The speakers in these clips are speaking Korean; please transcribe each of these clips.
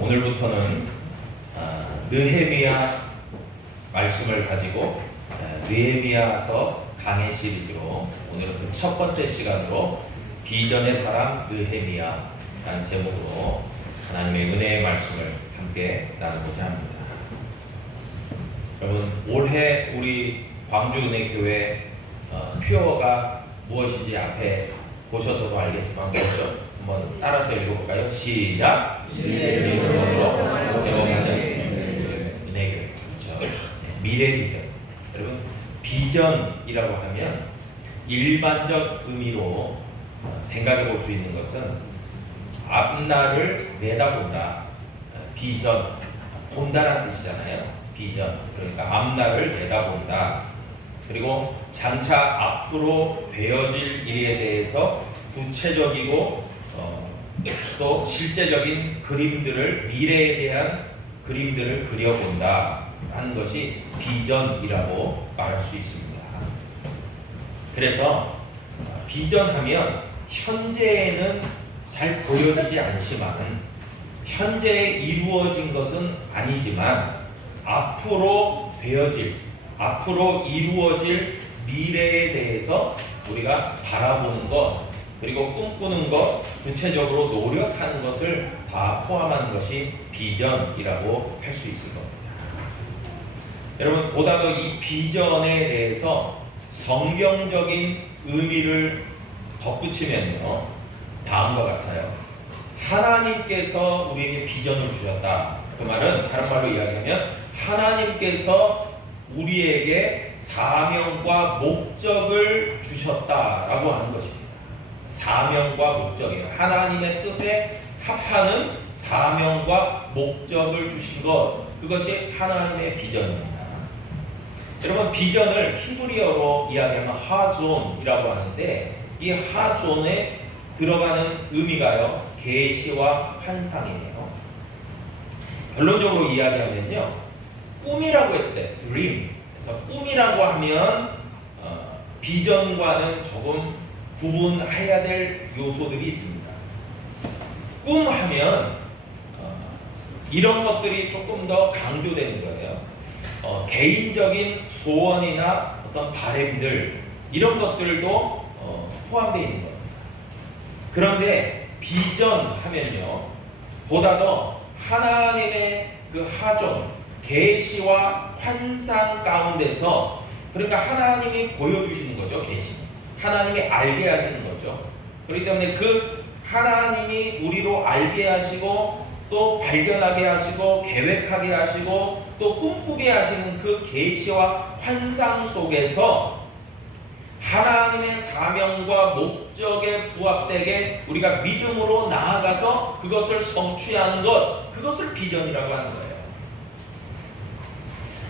오늘부터는 느헤미야 말씀을 가지고 느헤미야서 강해 시리즈로 오늘은 그 첫 번째 시간으로 비전의 사람 느헤미야라는 제목으로 하나님의 은혜의 말씀을 함께 나누고자 합니다. 여러분, 올해 우리 광주은혜교회 퓨어가 무엇인지 앞에 보셔서도 알겠지만 뭐죠? 한번 따라서 읽어볼까요? 시작! 미래비전으로 세워가는 은혜교회. 그렇죠? 미래 비전. 여러분, 비전이라고 하면 일반적 의미로 생각해 볼 수 있는 것은 앞날을 내다본다. 비전, 본다라는 뜻이잖아요. 비전. 그러니까 앞날을 내다본다. 그리고 장차 앞으로 되어질 일에 대해서 구체적이고 또 실제적인 그림들을, 미래에 대한 그림들을 그려본다 하는 것이 비전이라고 말할 수 있습니다. 그래서 비전하면 현재에는 잘 보여지지 않지만, 현재에 이루어진 것은 아니지만 앞으로 되어질, 앞으로 이루어질 미래에 대해서 우리가 바라보는 것, 그리고 꿈꾸는 것, 구체적으로 노력하는 것을 다 포함하는 것이 비전이라고 할 수 있을 겁니다. 여러분, 보다도 이 비전에 대해서 성경적인 의미를 덧붙이면요, 다음과 같아요. 하나님께서 우리에게 비전을 주셨다. 그 말은 다른 말로 이야기하면 하나님께서 우리에게 사명과 목적을 주셨다라고 하는 것입니다. 사명과 목적이에요. 하나님의 뜻에 합하는 사명과 목적을 주신 것, 그것이 하나님의 비전입니다. 여러분, 비전을 히브리어로 이야기하면 하존이라고 하는데, 이 하존에 들어가는 의미가요, 계시와 환상이에요. 결론적으로 이야기하면요, 꿈이라고 했을 때, dream. 그래서 꿈이라고 하면 비전과는 조금 구분해야 될 요소들이 있습니다. 꿈하면 이런 것들이 조금 더 강조되는 거예요. 개인적인 소원이나 어떤 바램들, 이런 것들도 포함되어 있는 겁니다. 그런데 비전 하면요, 보다 더 하나님의 그 하존, 계시와 환상 가운데서, 그러니까 하나님이 보여주시는 거죠. 계시, 하나님이 알게 하시는 거죠. 그렇기 때문에 그 하나님이 우리로 알게 하시고 또 발견하게 하시고 계획하게 하시고 또 꿈꾸게 하시는 그 계시와 환상 속에서 하나님의 사명과 목적에 부합되게 우리가 믿음으로 나아가서 그것을 성취하는 것, 그것을 비전이라고 하는 거예요.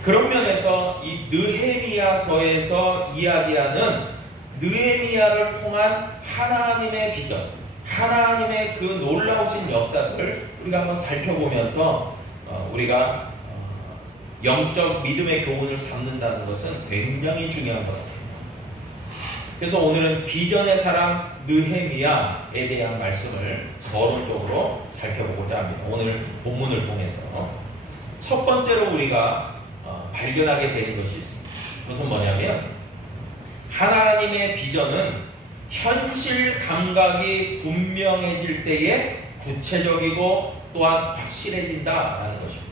그런 면에서 이 느헤미야서에서 이야기하는 느헤미야를 통한 하나님의 비전, 하나님의 그 놀라우신 역사를 우리가 한번 살펴보면서 우리가 영적 믿음의 교훈을 삼는다는 것은 굉장히 중요한 것 같아요. 그래서 오늘은 비전의 사람 느헤미야에 대한 말씀을 서론적으로 살펴보고자 합니다. 오늘 본문을 통해서 첫 번째로 우리가 발견하게 되는 것이 있습니다. 그것은 뭐냐면, 하나님의 비전은 현실 감각이 분명해질 때에 구체적이고 또한 확실해진다라는 것입니다.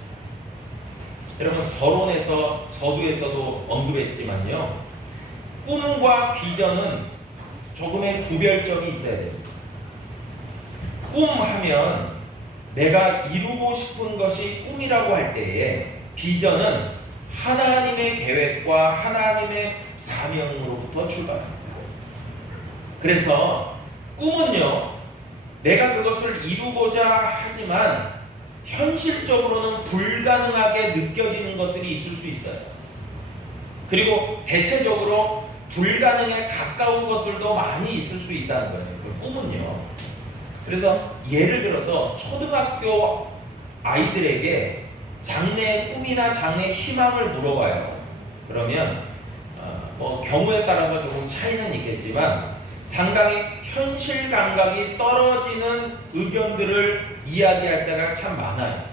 여러분, 서론에서, 서두에서도 언급했지만요, 꿈과 비전은 조금의 구별점이 있어야 됩니다. 꿈하면 내가 이루고 싶은 것이 꿈이라고 할 때에, 비전은 하나님의 계획과 하나님의 사명으로부터 출발합니다. 그래서 꿈은요, 내가 그것을 이루고자 하지만 현실적으로는 불가능하게 느껴지는 것들이 있을 수 있어요. 그리고 대체적으로 불가능에 가까운 것들도 많이 있을 수 있다는 거예요. 그 꿈은요. 그래서 예를 들어서 초등학교 아이들에게 장래의 꿈이나 장래의 희망을 물어봐요. 그러면 경우에 따라서 조금 차이는 있겠지만 상당히 현실 감각이 떨어지는 의견들을 이야기할 때가 참 많아요.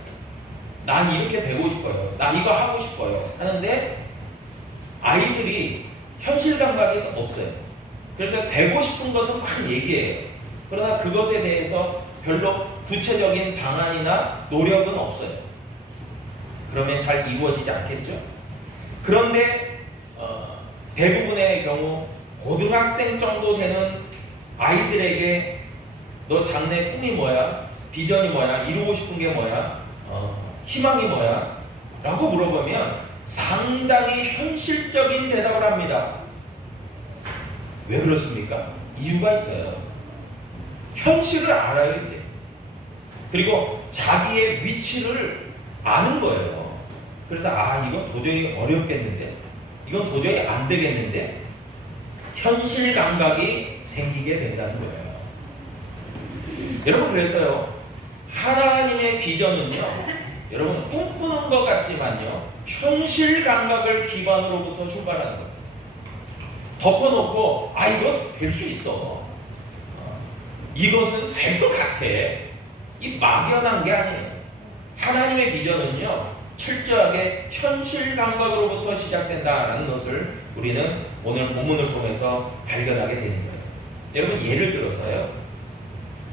난 이렇게 되고 싶어요. 나 이거 하고 싶어요. 하는데 아이들이 현실 감각이 없어요. 그래서 되고 싶은 것은 막 얘기해요. 그러나 그것에 대해서 별로 구체적인 방안이나 노력은 없어요. 그러면 잘 이루어지지 않겠죠. 그런데 대부분의 경우 고등학생 정도 되는 아이들에게 너 장래 꿈이 뭐야? 비전이 뭐야? 이루고 싶은 게 뭐야? 희망이 뭐야? 라고 물어보면 상당히 현실적인 대답을 합니다. 왜 그렇습니까? 이유가 있어요. 현실을 알아요, 이제. 그리고 자기의 위치를 아는 거예요. 그래서 이건 도저히 어렵겠는데, 이건 도저히 안 되겠는데, 현실 감각이 생기게 된다는 거예요. 여러분, 그래서요, 하나님의 비전은요, 여러분 꿈꾸는 것 같지만요, 현실 감각을 기반으로부터 출발하는 거예요. 덮어놓고 이거 될 수 있어. 이것은 될 것 같아. 이 막연한 게 아니에요. 하나님의 비전은요, 철저하게 현실 감각으로부터 시작된다라는 것을 우리는 오늘 본문을 통해서 발견하게 되는 거예요. 여러분, 예를 들어서요,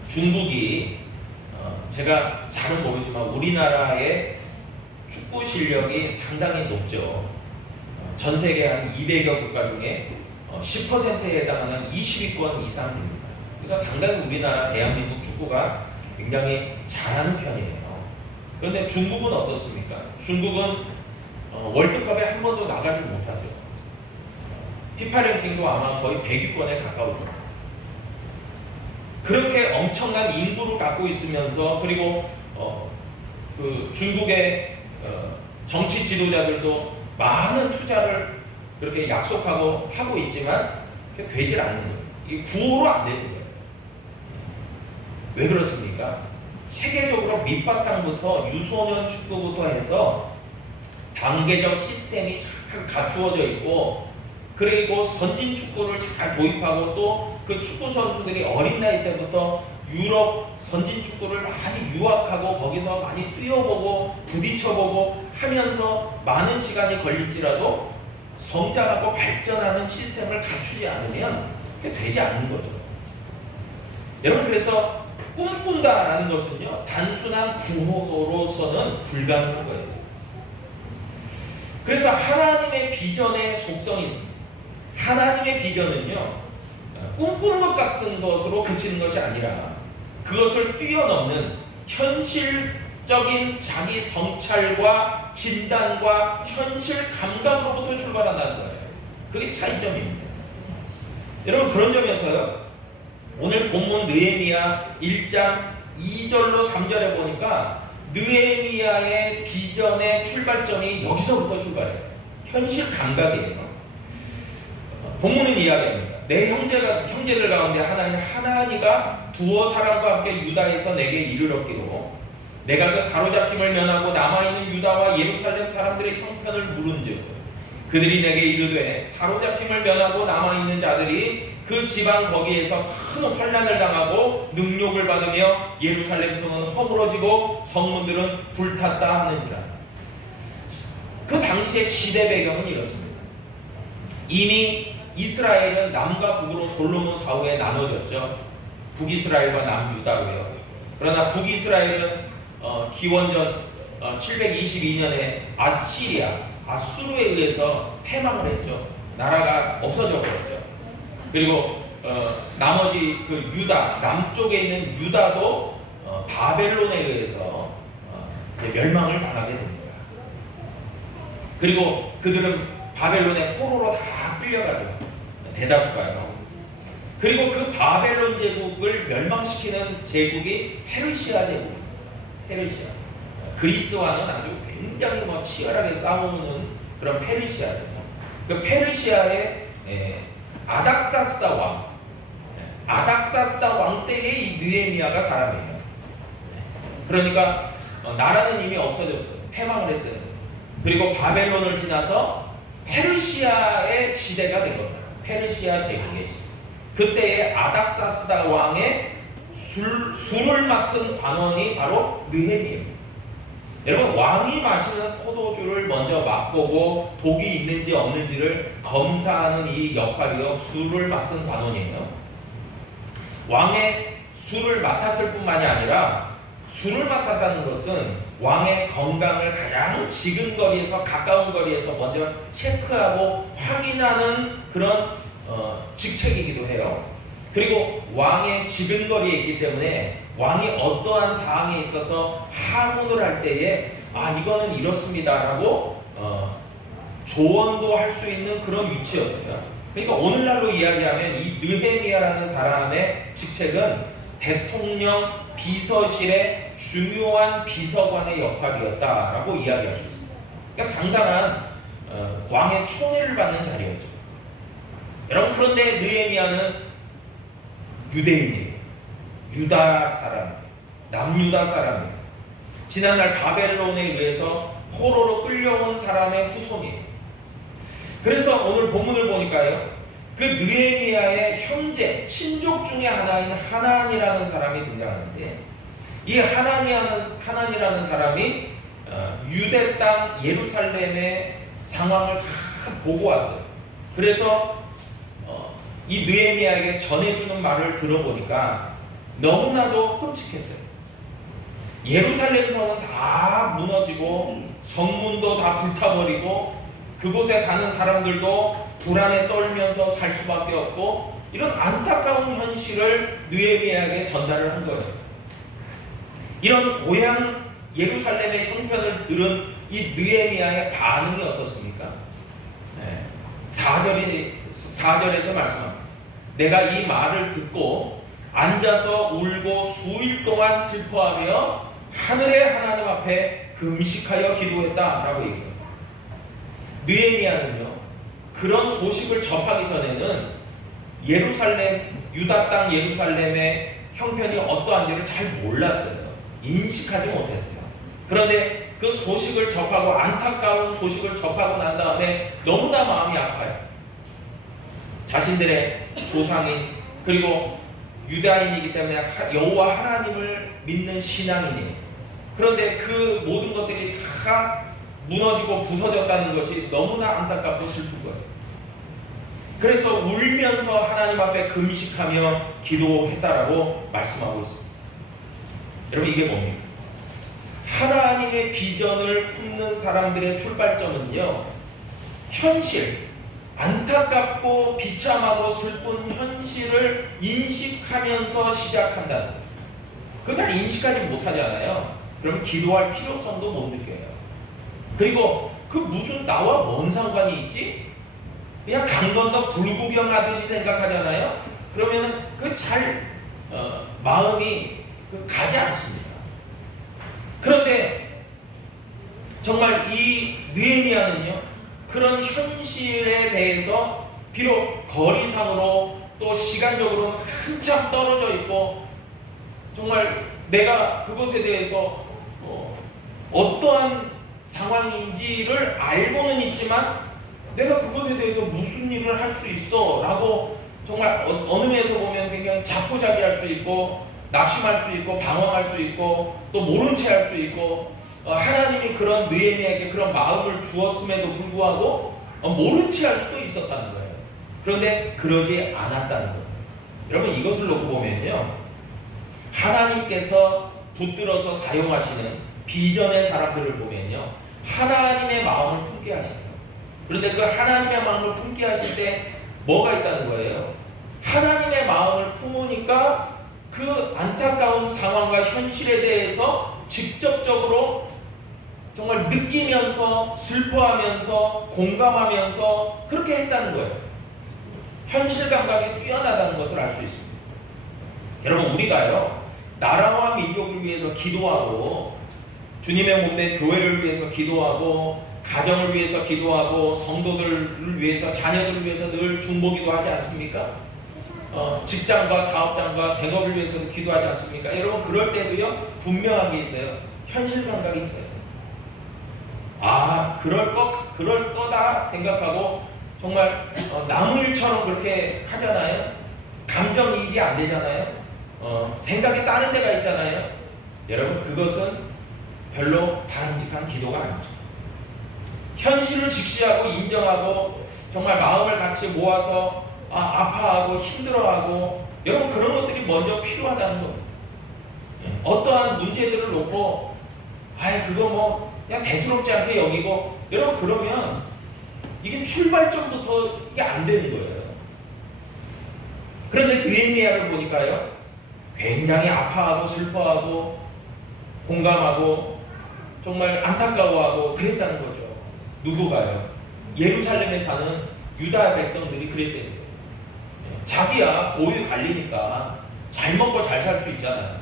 중국이 제가 잘은 모르지만 우리나라의 축구 실력이 상당히 높죠. 전 세계 한 200여 국가 중에 10%에 해당하는 20위권 이상 됩니다. 그러니까 상당히 우리나라 대한민국 축구가 굉장히 잘하는 편이에요. 그런데 중국은 어떻습니까? 중국은 월드컵에 한 번도 나가지 못하죠. 피파 랭킹도 아마 거의 100위권에 가까우죠. 그렇게 엄청난 인구를 갖고 있으면서, 그리고 그 중국의 정치 지도자들도 많은 투자를 그렇게 약속하고 하고 있지만 그게 되질 않는 거예요. 이게 구호로 안 되는 거예요. 왜 그렇습니까? 체계적으로 밑바탕부터 유소년 축구부터 해서 단계적 시스템이 잘 갖추어져 있고, 그리고 선진 축구를 잘 도입하고, 또 그 축구 선수들이 어린 나이 때부터 유럽 선진 축구를 많이 유학하고 거기서 많이 뛰어보고 부딪혀보고 하면서 많은 시간이 걸릴지라도 성장하고 발전하는 시스템을 갖추지 않으면 그게 되지 않는 거죠. 여러분, 그래서 꿈꾼다라는 것은요, 단순한 구호로서는 불가능한 거예요. 그래서 하나님의 비전의 속성이 있습니다. 하나님의 비전은요, 꿈꾸는 것 같은 것으로 그치는 것이 아니라 그것을 뛰어넘는 현실적인 자기 성찰과 진단과 현실 감각으로부터 출발한다는 거예요. 그게 차이점입니다. 여러분, 그런 점에서요, 오늘 본문 느헤미야 1장 2절로 3절에 보니까 느헤미야의 비전의 출발점이 여기서부터 출발해요. 현실 감각이에요. 본문은 이야기합니다. 내 형제들 가운데 하나니가 두어 사람과 함께 유다에서 내게 이르렀기로 내가 그 사로잡힘을 면하고 남아있는 유다와 예루살렘 사람들의 형편을 물은즉 그들이 내게 이르되 사로잡힘을 면하고 남아있는 자들이 그 지방 거기에서 큰 환난을 당하고 능욕을 받으며 예루살렘 성은 허물어지고 성문들은 불탔다 하는지라. 그 당시의 시대 배경은 이렇습니다. 이미 이스라엘은 남과 북으로 솔로몬 사후에 나눠졌죠. 북이스라엘과 남유다로요. 그러나 북이스라엘은 기원전 722년에 아수르에 의해서 패망을 했죠. 나라가 없어져 버렸죠. 그리고 나머지 그 유다, 남쪽에 있는 유다도 바벨론에 의해서 멸망을 당하게 됩니다. 그리고 그들은 바벨론의 포로로 다 끌려가죠. 대다수가요. 그리고 그 바벨론 제국을 멸망시키는 제국이 페르시아 제국입니다. 페르시아. 그리스와는 아주 굉장히 치열하게 싸우는 그런 페르시아죠. 그 페르시아의 아닥사스다 왕 때에 이 느헤미야가 사람이에요. 그러니까 나라는 이미 없어졌어요. 패망을 했어요. 그리고 바벨론을 지나서 페르시아의 시대가 된 겁니다. 페르시아 제국의 시대. 그때의 아닥사스다 왕의 술을 맡은 관원이 바로 느헤미야입니다. 여러분, 왕이 마시는 포도주를 먼저 맛보고 독이 있는지 없는지를 검사하는 이 역할이요, 술을 맡은 관원이에요. 왕의 술을 맡았을 뿐만이 아니라 술을 맡았다는 것은 왕의 건강을 가장 지근 거리에서, 가까운 거리에서 먼저 체크하고 확인하는 그런 직책이기도 해요. 그리고 왕의 지근 거리에 있기 때문에 왕이 어떠한 사항에 있어서 하문을 할 때에 이거는 이렇습니다라고 조언도 할 수 있는 그런 위치였어요. 그러니까 오늘날로 이야기하면 이 느헤미야라는 사람의 직책은 대통령 비서실의 중요한 비서관의 역할이었다라고 이야기할 수 있습니다. 그러니까 상당한 왕의 총애를 받는 자리였죠. 여러분, 그런데 느헤미야는 유대인이에요. 유다 사람, 남유다 사람이에요. 지난날 바벨론에 의해서 포로로 끌려온 사람의 후손이에요. 그래서 오늘 본문을 보니까요, 그 느헤미야의 형제, 친족 중에 하나인 하난이라는 사람이 등장하는데, 이 하난이라는 사람이 유대 땅 예루살렘의 상황을 다 보고 왔어요. 그래서 이 느헤미야에게 전해주는 말을 들어보니까 너무나도 끔찍했어요. 예루살렘 성은 다 무너지고 성문도 다 불타버리고 그곳에 사는 사람들도 불안에 떨면서 살 수밖에 없고, 이런 안타까운 현실을 느헤미야에게 전달을 한 거예요. 이런 고향 예루살렘의 형편을 들은 이 느헤미야의 반응이 어떻습니까? 4절에서 말씀합니다. 내가 이 말을 듣고 앉아서 울고 수일 동안 슬퍼하며 하늘의 하나님 앞에 금식하여 기도했다라고 얘기합니다. 느헤미야는요, 그런 소식을 접하기 전에는 예루살렘, 유다 땅 예루살렘의 형편이 어떠한지를 잘 몰랐어요. 인식하지 못했어요. 그런데 그 소식을 접하고, 안타까운 소식을 접하고 난 다음에 너무나 마음이 아파요. 자신들의 조상인, 그리고 유다인이기 때문에 여호와 하나님을 믿는 신앙인이에요. 그런데 그 모든 것들이 다 무너지고 부서졌다는 것이 너무나 안타깝고 슬픈 거예요. 그래서 울면서 하나님 앞에 금식하며 기도했다라고 말씀하고 있습니다. 여러분, 이게 뭡니까? 하나님의 비전을 품는 사람들의 출발점은요, 현실, 안타깝고 비참하고 슬픈 현실을 인식하면서 시작한다는 거예요. 그걸 잘 인식하지 못하잖아요. 그럼 기도할 필요성도 못 느껴요. 그리고 그 무슨 나와 뭔 상관이 있지? 그냥 강 건너 불구경하듯이 생각하잖아요. 그러면은 그 잘 마음이 가지 않습니다. 그런데 정말 이 느헤미야는요, 그런 현실에 대해서 비록 거리상으로 또 시간적으로는 한참 떨어져 있고, 정말 내가 그것에 대해서 어떠한 상황인지를 알고는 있지만 내가 그것에 대해서 무슨 일을 할 수 있어 라고 정말 어느 면에서 보면 굉장히 자포자기할 수 있고, 낙심할 수 있고, 방황할 수 있고, 또 모른 채 할 수 있고, 하나님이 그런 느헤미야에게 그런 마음을 주었음에도 불구하고 모른 채 할 수도 있었다는 거예요. 그런데 그러지 않았다는 거예요. 여러분, 이것을 놓고 보면요, 하나님께서 붙들어서 사용하시는 비전의 사람들을 보면요, 하나님의 마음을 품게 하시죠. 그런데 그 하나님의 마음을 품게 하실 때 뭐가 있다는 거예요? 하나님의 마음을 품으니까 그 안타까운 상황과 현실에 대해서 직접적으로 정말 느끼면서, 슬퍼하면서, 공감하면서 그렇게 했다는 거예요. 현실 감각이 뛰어나다는 것을 알 수 있습니다. 여러분, 우리가요, 나라와 민족을 위해서 기도하고, 주님의 몸된 교회를 위해서 기도하고, 가정을 위해서 기도하고, 성도들을 위해서, 자녀들을 위해서 늘 중보기도 하지 않습니까? 직장과 사업장과 생업을 위해서도 기도하지 않습니까? 여러분, 그럴 때도요, 분명한 게 있어요. 현실 감각이 있어요. 그럴 거다 생각하고 정말 나무 일처럼 그렇게 하잖아요. 감정이입이 안 되잖아요. 생각이 다른 데가 있잖아요. 여러분, 그것은 별로 바람직한 기도가 아니죠. 현실을 직시하고 인정하고 정말 마음을 같이 모아서 아파하고 힘들어하고, 여러분, 그런 것들이 먼저 필요하다는 거예요. 어떠한 문제들을 놓고 그거 뭐 그냥 대수롭지 않게 여기고, 여러분, 그러면 이게 출발점부터 이게 안 되는 거예요. 그런데 느헤미야를 보니까요, 굉장히 아파하고 슬퍼하고 공감하고 정말 안타까워하고 그랬다는 거죠. 누구가요? 예루살렘에 사는 유다 백성들이 그랬대요. 자기야 고유 관리니까 잘 먹고 잘 살 수 있잖아요.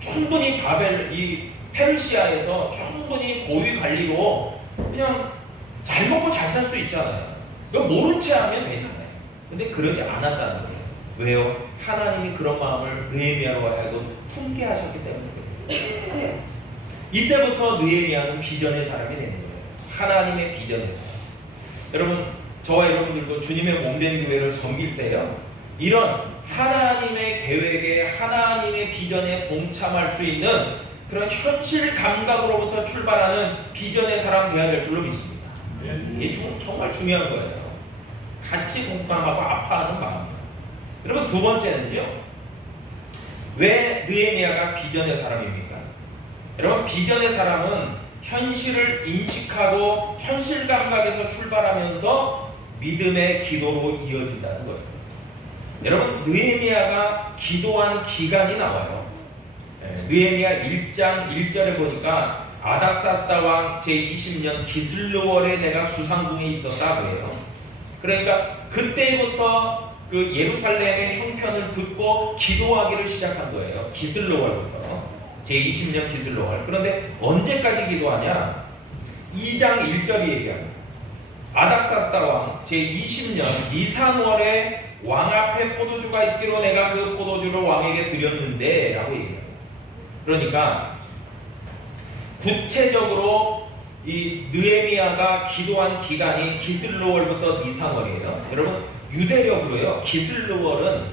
충분히 이 페르시아에서 충분히 고위 관리로 그냥 잘 먹고 잘 살 수 있잖아요. 이거 모른 채 하면 되잖아요. 근데 그러지 않았다는 거예요. 왜요? 하나님이 그런 마음을 느헤미야로 하여금 품게 하셨기 때문에. 이때부터 느헤미야는 비전의 사람이 되는 거예요. 하나님의 비전의 사람. 여러분, 저와 여러분들도 주님의 몸된 교회를 섬길 때요, 이런 하나님의 계획에, 하나님의 비전에 동참할 수 있는 그런 현실 감각으로부터 출발하는 비전의 사람 되어야 될 줄로 믿습니다. 이게 정말 중요한 거예요. 같이 공감하고 아파하는 마음. 여러분, 두 번째는요, 왜 느헤미야가 비전의 사람입니까? 여러분, 비전의 사람은 현실을 인식하고 현실 감각에서 출발하면서 믿음의 기도로 이어진다는 거예요. 여러분, 느헤미야가 기도한 기간이 나와요. 느헤미야 1장 1절에 보니까 아닥사스다 왕 제20년 기슬르월에 내가 수상궁에 있었다 그래요. 그러니까 그때부터 그 예루살렘의 형편을 듣고 기도하기를 시작한 거예요. 기슬르월부터 제20년 기슬르월. 그런데 언제까지 기도하냐? 2장 1절이 얘기합니다. 아닥사스다 왕 제20년 니산월에 왕 앞에 포도주가 있기로 내가 그 포도주를 왕에게 드렸는데 라고 얘기해요. 그러니까 구체적으로 이 느헤미야가 기도한 기간이 기슬르월부터 니산월이에요. 여러분, 유대력으로요, 기슬르월은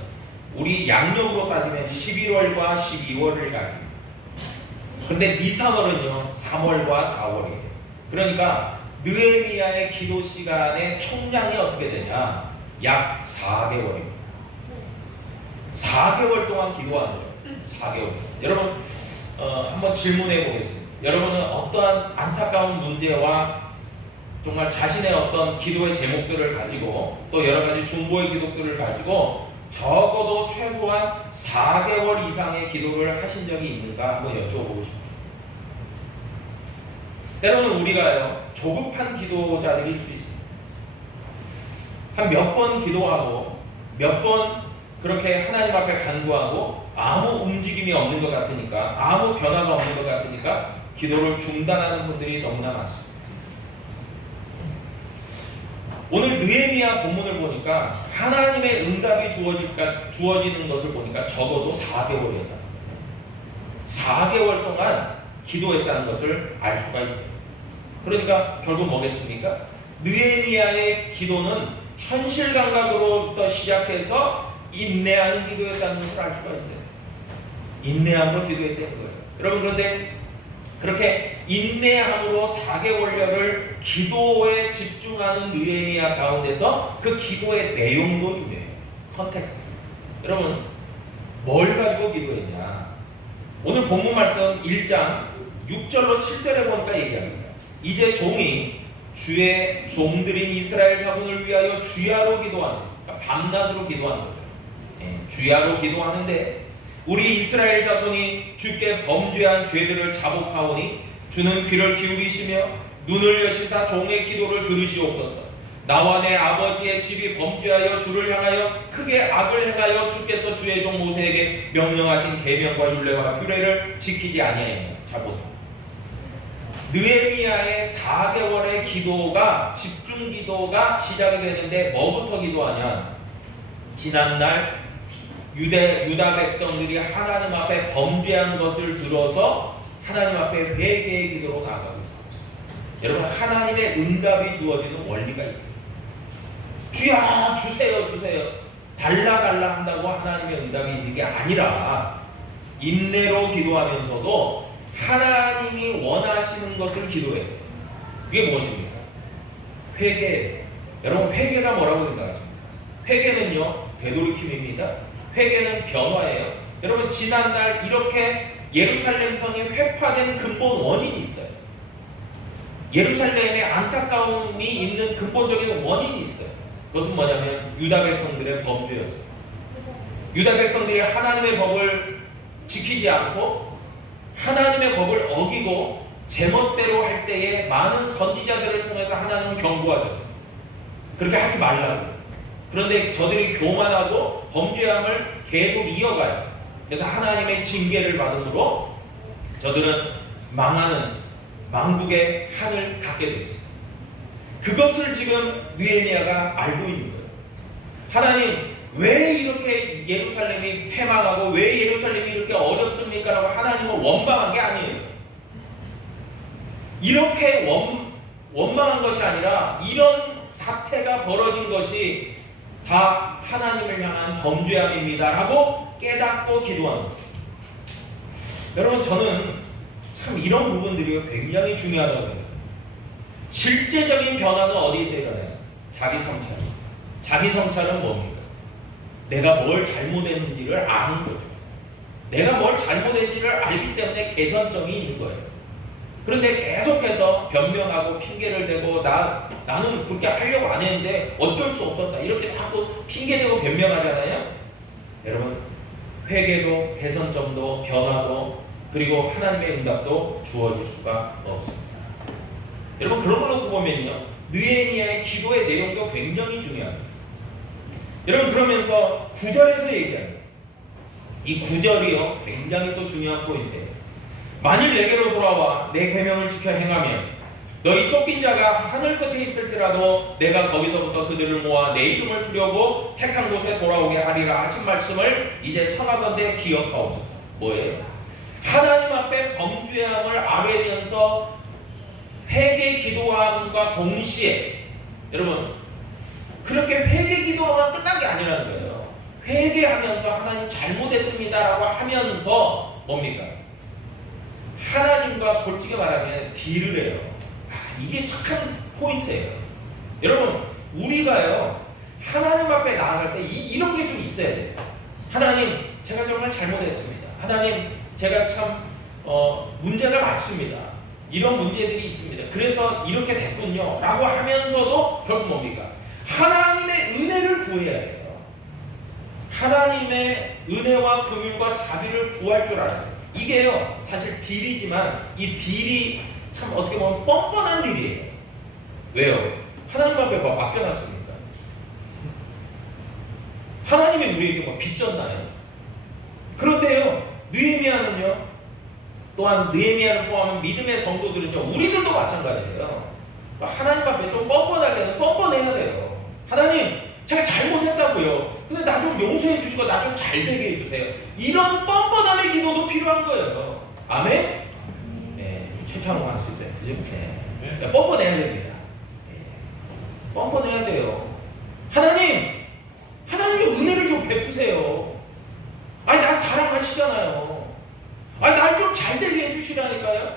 우리 양력으로 따지면 11월과 12월을 가립니다. 근데 니산월은요 3월과 4월이에요. 그러니까 느헤미야의 기도 시간의 총량이 어떻게 되냐? 약 4개월입니다. 4개월 동안 기도하는 거예요. 4개월. 여러분, 한번 질문해 보겠습니다. 여러분은 어떠한 안타까운 문제와 정말 자신의 어떤 기도의 제목들을 가지고 또 여러 가지 중보의 기도들을 가지고 적어도 최소한 4개월 이상의 기도를 하신 적이 있는가 한번 여쭤보고 싶어요. 때로는 우리가요, 조급한 기도자들일 수 있습니다. 한 몇 번 기도하고 몇 번 그렇게 하나님 앞에 간구하고 아무 움직임이 없는 것 같으니까, 아무 변화가 없는 것 같으니까 기도를 중단하는 분들이 너무나 많습니다. 오늘 느헤미야 본문을 보니까 하나님의 응답이 주어지는 것을 보니까 적어도 4개월이었다. 4개월 동안 기도했다는 것을 알 수가 있어요. 그러니까 결국 뭐겠습니까? 느헤미야의 기도는 현실 감각으로부터 시작해서 인내하는 기도였다는 것을 알 수가 있어요. 인내함으로 기도했다는 거예요. 여러분, 그런데 그렇게 인내함으로 4개월여를 기도에 집중하는 느헤미야 가운데서 그 기도의 내용도 중요해요. 컨텍스트. 여러분, 뭘 가지고 기도했냐? 오늘 본문 말씀 1장 6절로 7절에 보니까 얘기합니다. 이제 종이 주의 종들인 이스라엘 자손을 위하여 주야로 기도하는, 그러니까 밤낮으로 기도하는 거죠. 주야로 기도하는데 우리 이스라엘 자손이 주께 범죄한 죄들을 자복하오니 주는 귀를 기울이시며 눈을 여시사 종의 기도를 들으시옵소서. 나와 내 아버지의 집이 범죄하여 주를 향하여 크게 악을 행하여 주께서 주의 종 모세에게 명령하신 계명과 율례와 규례를 지키지 아니하였느냐. 자 보세요. 느헤미야의 4개월의 기도가, 집중 기도가 시작이 되는데 뭐부터 기도하냐? 지난날 유다 백성들이 하나님 앞에 범죄한 것을 들어서 하나님 앞에 회개의 기도로 나아가고 있습니다. 여러분, 하나님의 응답이 주어지는 원리가 있어요. 주야 주세요 주세요. 달라 한다고 하나님의 응답이 있는 게 아니라 인내로 기도하면서도 하나님이 원하시는 것을 기도해요. 그게 무엇입니까? 회개. 여러분, 회개가 뭐라고 생각하십니까? 회개는요, 되돌이킴입니다. 회개는 변화예요. 여러분, 지난날 이렇게 예루살렘 성이 회파된 근본 원인이 있어요. 예루살렘에 안타까움이 있는 근본적인 원인이 있어요. 그것은 뭐냐면 유다 백성들의 범죄였어요. 유다 백성들이 하나님의 법을 지키지 않고 하나님의 법을 어기고 제멋대로 할 때에 많은 선지자들을 통해서 하나님은 경고하셨어요. 그렇게 하지 말라고. 그런데 저들이 교만하고 범죄함을 계속 이어가요. 그래서 하나님의 징계를 받음으로 저들은 망하는 망국의 한을 갖게 됐습니다. 그것을 지금 느헤미야가 알고 있는 거예요. 하나님, 왜 이렇게 예루살렘이 패망하고 왜 예루살렘이 이렇게 어렵습니까? 라고 하나님을 원망한 게 아니에요. 이렇게 원망한 것이 아니라 이런 사태가 벌어진 것이 다 하나님을 향한 범죄함입니다 라고 깨닫고 기도하는 거예요. 여러분, 저는 참 이런 부분들이 굉장히 중요하다고 생각해요. 실제적인 변화는 어디에서 일어나요? 자기 성찰. 자기 성찰은 뭡니까? 내가 뭘 잘못했는지를 아는 거죠. 내가 뭘 잘못했는지를 알기 때문에 개선점이 있는 거예요. 그런데 계속해서 변명하고 핑계를 대고 나는 그렇게 하려고 안 했는데 어쩔 수 없었다 이렇게 자꾸 핑계대고 변명하잖아요. 여러분, 회개도 개선점도 변화도 그리고 하나님의 응답도 주어질 수가 없습니다. 여러분, 그런 걸로 보면요, 느헤미야의 기도의 내용도 굉장히 중요합니다. 여러분, 그러면서 9절에서 얘기합니다. 이 9절이요, 굉장히 또 중요한 포인트예요. 만일 내게로 돌아와 내 계명을 지켜 행하면 너희 쫓긴 자가 하늘 끝에 있을지라도 내가 거기서부터 그들을 모아 내 이름을 두려고 택한 곳에 돌아오게 하리라 하신 말씀을 이제 청하건대 기억하옵소서. 뭐예요? 하나님 앞에 범죄함을 아뢰면서 회개 기도함과 동시에 여러분, 그렇게 회개 기도로만 끝난 게 아니라는 거예요. 회개하면서 하나님 잘못했습니다라고 하면서 뭡니까? 하나님과 솔직히 말하면 딜을 해요. 이게 착한 포인트예요. 여러분, 우리가요 하나님 앞에 나아갈 때 이런 게 좀 있어야 돼요. 하나님, 제가 정말 잘못했습니다. 하나님, 제가 참 문제가 많습니다. 이런 문제들이 있습니다. 그래서 이렇게 됐군요 라고 하면서도 결국 뭡니까? 하나님의 은혜를 구해야 해요. 하나님의 은혜와 긍휼과 자비를 구할 줄 알아요. 이게요 사실 딜이지만 이 딜이 참 어떻게 보면 뻔뻔한 딜이에요. 왜요? 하나님 앞에 뭐 맡겨놨습니까? 하나님이 우리에게 뭐 빚졌나요? 그런데요, 느헤미야는요, 또한 느헤미야를 포함한 믿음의 성도들은요, 우리들도 마찬가지예요. 하나님 앞에 좀 뻔뻔하려면 뻔뻔해야 돼요. 하나님, 제가 잘못했다고요. 근데 나 좀 용서해 주시고 나 좀 잘 되게 해주세요. 이런 뻔뻔함의 기도도 필요한 거예요. 아멘? 네, 최창호 왔을 때, 그죠? 네. 뻔뻔해야 됩니다. 네. 뻔뻔해야 돼요. 하나님이 은혜를 좀 베푸세요. 아니, 나 사랑하시잖아요. 아니, 날 좀 잘 되게 해주시라니까요.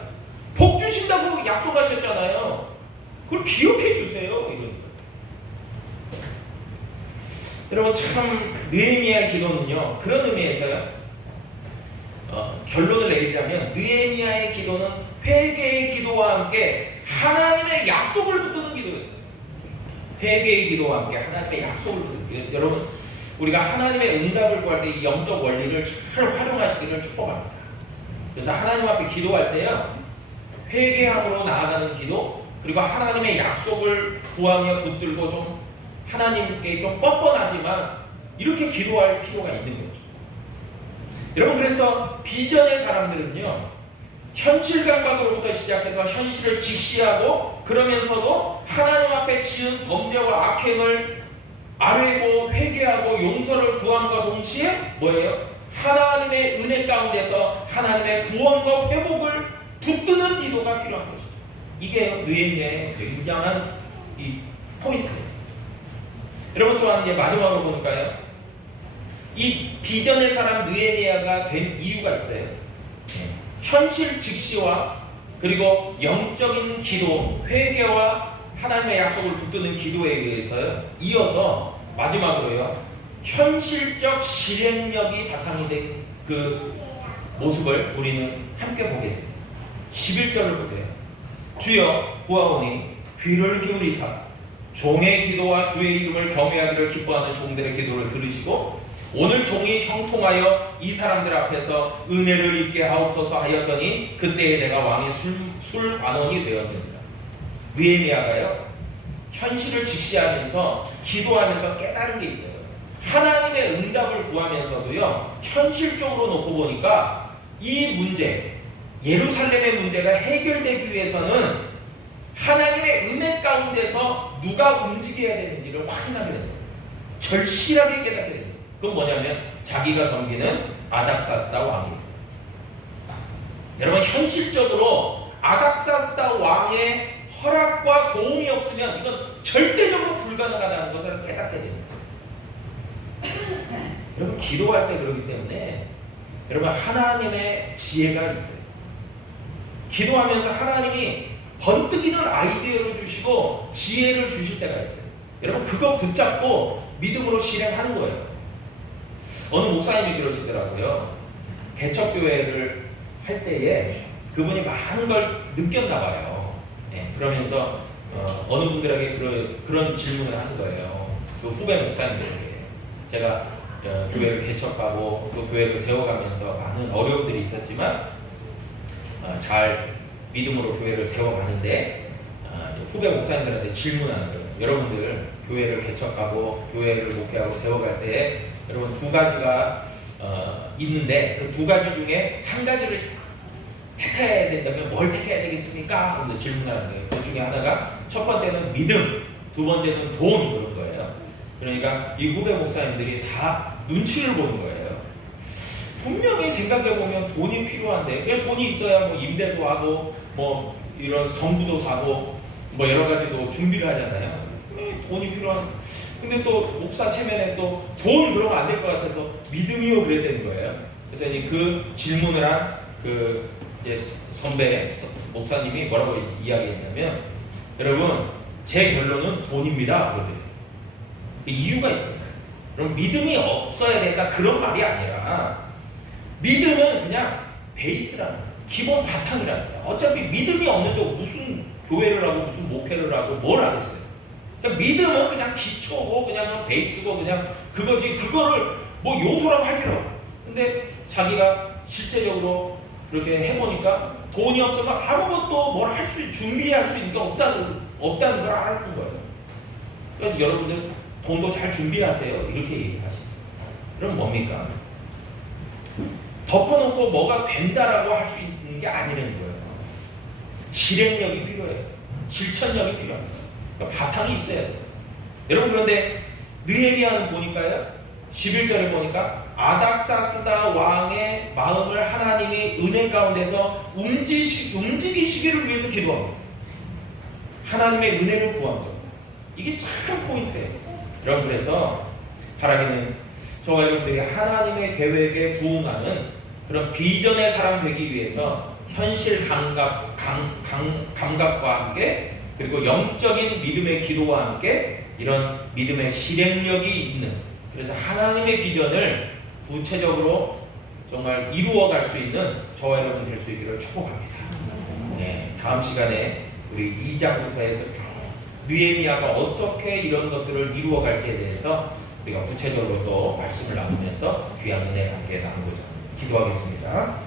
복 주신다고 약속하셨잖아요. 그걸 기억해 주세요. 이러니까. 여러분, 참 느헤미야의 기도는요, 그런 의미에서요, 결론을 내리자면 느헤미야의 기도는 회개의 기도와 함께 하나님의 약속을 붙드는 기도였어요. 회개의 기도와 함께 하나님의 약속을 붙드는 기도. 여러분, 우리가 하나님의 응답을 구할 때 이 영적 원리를 잘 활용하시기를 축복합니다. 그래서 하나님 앞에 기도할 때요, 회개함으로 나아가는 기도, 그리고 하나님의 약속을 구하며 붙들고 좀 하나님께 좀 뻔뻔하지만 이렇게 기도할 필요가 있는 거죠. 여러분, 그래서 비전의 사람들은요, 현실 감각으로부터 시작해서 현실을 직시하고 그러면서도 하나님 앞에 지은 범죄와 악행을 아뢰고 회개하고 용서를 구함과 동시에 뭐예요? 하나님의 은혜 가운데서 하나님의 구원과 회복을 붙드는 기도가 필요한 것이죠. 이게 느헤미야의 굉장한 이 포인트예요. 여러분, 또한 이제 마지막으로 보니까요, 이 비전의 사람 느헤미야가 된 이유가 있어요. 현실 직시와 그리고 영적인 기도, 회개와 하나님의 약속을 붙드는 기도에 의해서 이어서 마지막으로요, 현실적 실행력이 바탕이 된 그 모습을 우리는 함께 보게 돼요. 11절을 보세요. 주여 보아오니 귀를 기울이사 종의 기도와 주의 이름을 경외하기를 기뻐하는 종들의 기도를 들으시고 오늘 종이 형통하여 이 사람들 앞에서 은혜를 입게 하옵소서 하였더니 그때에 내가 왕의 술관원이 되었습니다. 느헤미야가요, 현실을 직시하면서 기도하면서 깨달은 게 있어요. 하나님의 응답을 구하면서도요, 현실적으로 놓고 보니까 이 문제, 예루살렘의 문제가 해결되기 위해서는 하나님의 은혜 가운데서 누가 움직여야 되는지를 확인하게 됩니다. 절실하게 깨닫게 됩니다. 그건 뭐냐면 자기가 섬기는 아닥사스다 왕이에요. 여러분, 현실적으로 아닥사스다 왕의 허락과 도움이 없으면 이건 절대적으로 불가능하다는 것을 깨닫게 됩니다. 여러분, 기도할 때 그러기 때문에 여러분, 하나님의 지혜가 있어요. 기도하면서 하나님이 번뜩이는 아이디어를 주시고 지혜를 주실 때가 있어요. 여러분, 그거 붙잡고 믿음으로 실행하는 거예요. 어느 목사님이 그러시더라고요. 개척교회를 할 때에 그분이 많은 걸 느꼈나 봐요. 그러면서 어느 분들에게 그런 질문을 하는 거예요. 그 후배 목사님들에게. 제가 교회를 개척하고 또 교회를 세워가면서 많은 어려움들이 있었지만 잘 믿음으로 교회를 세워가는데 후배 목사님들한테 질문하는 거예요. 여러분들 교회를 개척하고 교회를 목회하고 세워갈 때 여러분 두 가지가 있는데 그 두 가지 중에 한 가지를 택해야 된다면 뭘 택해야 되겠습니까? 근데 질문하는 거예요. 그 중에 하나가 첫 번째는 믿음, 두 번째는 돈, 그런 거예요. 그러니까 이 후배 목사님들이 다 눈치를 보는 거예요. 분명히 생각해보면 돈이 필요한데 그냥 돈이 있어야 뭐 임대도 하고 뭐 이런 성부도 사고 뭐 여러 가지도 준비를 하잖아요. 돈이 필요한. 근데 또 목사 체면에 또 돈 그러면 안 될 것 같아서 믿음이요 그랬다는 거예요. 그랬더니 그 질문을 한 그 이제 선배 목사님이 뭐라고 이야기했냐면, 여러분 제 결론은 돈입니다. 그러더니 이유가 있어요. 그럼 믿음이 없어야 된다 그런 말이 아니라 믿음은 그냥 베이스라는 거예요. 기본 바탕이라는 거예요. 어차피 믿음이 없는데 무슨 교회를 하고 무슨 목회를 하고 뭘 하겠어요. 그러니까 믿음은 그냥 기초고 그냥 베이스고 그냥 그거지, 그거를 뭐 요소라고 할 필요 없어요. 근데 자기가 실제적으로 그렇게 해보니까 돈이 없어서 아무것도 뭘 할 수, 준비할 수 있는 게 없다는 걸 아는 거예요. 그러니까 여러분들 돈도 잘 준비하세요. 이렇게 얘기하시죠. 그럼 뭡니까? 덮어놓고 뭐가 된다라고 할 수 있는 게 아니라는 거예요. 실행력이 필요해요. 실천력이 필요합니다. 그러니까 바탕이 있어야 돼요. 여러분, 그런데 느헤미야는 보니까요, 11절에 보니까 아닥사스다 왕의 마음을 하나님이 은혜 가운데서 움직이시기를 위해서 기도합니다. 하나님의 은혜를 구합니다. 이게 참 포인트예요. 여러분, 그래서 바라기는 저와 여러분들이 하나님의 계획에 부응하는 그런 비전의 사람 되기 위해서 현실 감각과 함께 그리고 영적인 믿음의 기도와 함께 이런 믿음의 실행력이 있는, 그래서 하나님의 비전을 구체적으로 정말 이루어갈 수 있는 저와 여러분 될 수 있기를 축복합니다. 다음 시간에 우리 2장부터 해서 느헤미야가 어떻게 이런 것들을 이루어갈지에 대해서 우리가 구체적으로 또 말씀을 나누면서 귀한 은혜 함께 나누고자 합니다. 기도하겠습니다.